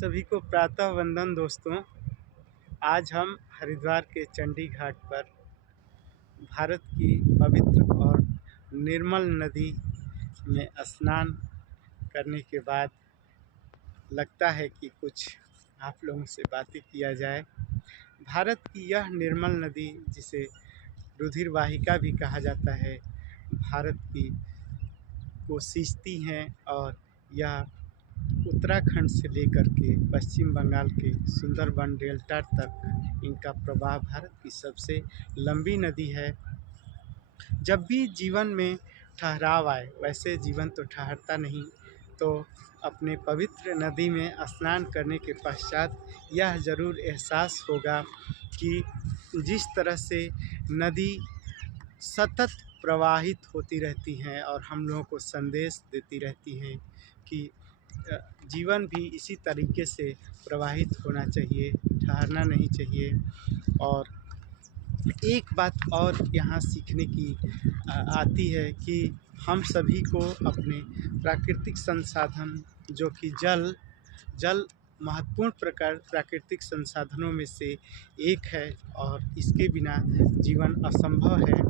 आप सभी को प्रातः वंदन दोस्तों। आज हम हरिद्वार के चंडी घाट पर भारत की पवित्र और निर्मल नदी में स्नान करने के बाद लगता है कि कुछ आप लोगों से बातें किया जाए। भारत की यह निर्मल नदी, जिसे रुधिर वाहिका भी कहा जाता है, भारत की को सींचती हैं और यह उत्तराखंड से लेकर के पश्चिम बंगाल के सुंदरबन डेल्टा तक इनका प्रवाह भारत की सबसे लंबी नदी है। जब भी जीवन में ठहराव आए, वैसे जीवन तो ठहरता नहीं, तो अपने पवित्र नदी में स्नान करने के पश्चात यह ज़रूर एहसास होगा कि जिस तरह से नदी सतत प्रवाहित होती रहती हैं और हम लोगों को संदेश देती रहती हैं कि जीवन भी इसी तरीके से प्रवाहित होना चाहिए, ठहरना नहीं चाहिए। और एक बात और यहाँ सीखने की आती है कि हम सभी को अपने प्राकृतिक संसाधन, जो कि जल महत्वपूर्ण प्राकृतिक संसाधनों में से एक है और इसके बिना जीवन असंभव है।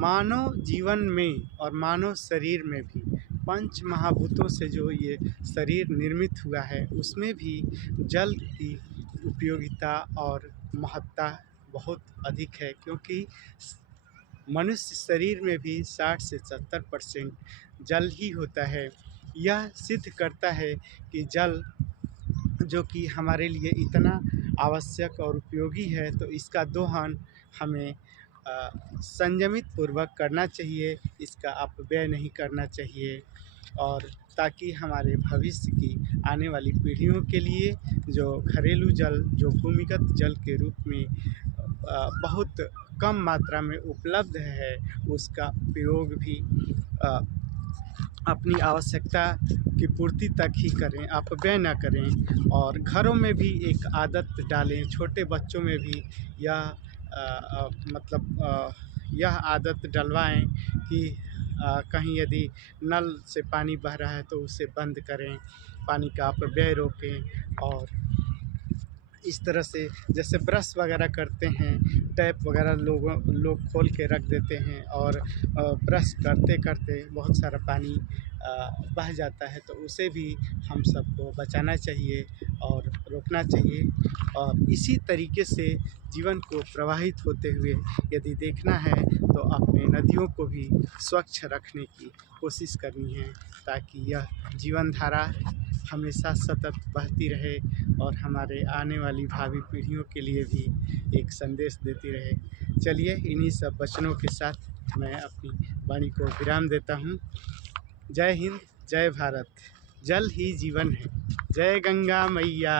मानव जीवन में और मानव शरीर में भी पंच महाभूतों से जो ये शरीर निर्मित हुआ है, उसमें भी जल की उपयोगिता और महत्ता बहुत अधिक है, क्योंकि मनुष्य शरीर में भी 60 से 70% जल ही होता है। यह सिद्ध करता है कि जल, जो कि हमारे लिए इतना आवश्यक और उपयोगी है, तो इसका दोहन हमें संयमित पूर्वक करना चाहिए, इसका अपव्यय नहीं करना चाहिए। और ताकि हमारे भविष्य की आने वाली पीढ़ियों के लिए जो घरेलू जल, जो भूमिगत जल के रूप में बहुत कम मात्रा में उपलब्ध है, उसका उपयोग भी अपनी आवश्यकता की पूर्ति तक ही करें, अपव्यय न करें। और घरों में भी एक आदत डालें, छोटे बच्चों में भी यह यह आदत डलवाएं कि कहीं यदि नल से पानी बह रहा है तो उसे बंद करें, पानी का अपव्यय रोकें। और इस तरह से जैसे ब्रश वगैरह करते हैं, टैप वगैरह लोग खोल के रख देते हैं और ब्रश करते करते बहुत सारा पानी बह जाता है, तो उसे भी हम सबको बचाना चाहिए और रोकना चाहिए। और इसी तरीके से जीवन को प्रवाहित होते हुए यदि देखना है तो अपने नदियों को भी स्वच्छ रखने की कोशिश करनी है, ताकि यह जीवन धारा हमेशा सतत बहती रहे और हमारे आने वाली भावी पीढ़ियों के लिए भी एक संदेश देती रहे। चलिए, इन्हीं सब वचनों के साथ मैं अपनी वाणी को विराम देता हूँ। जय हिंद, जय भारत। जल ही जीवन है। जय गंगा मैया।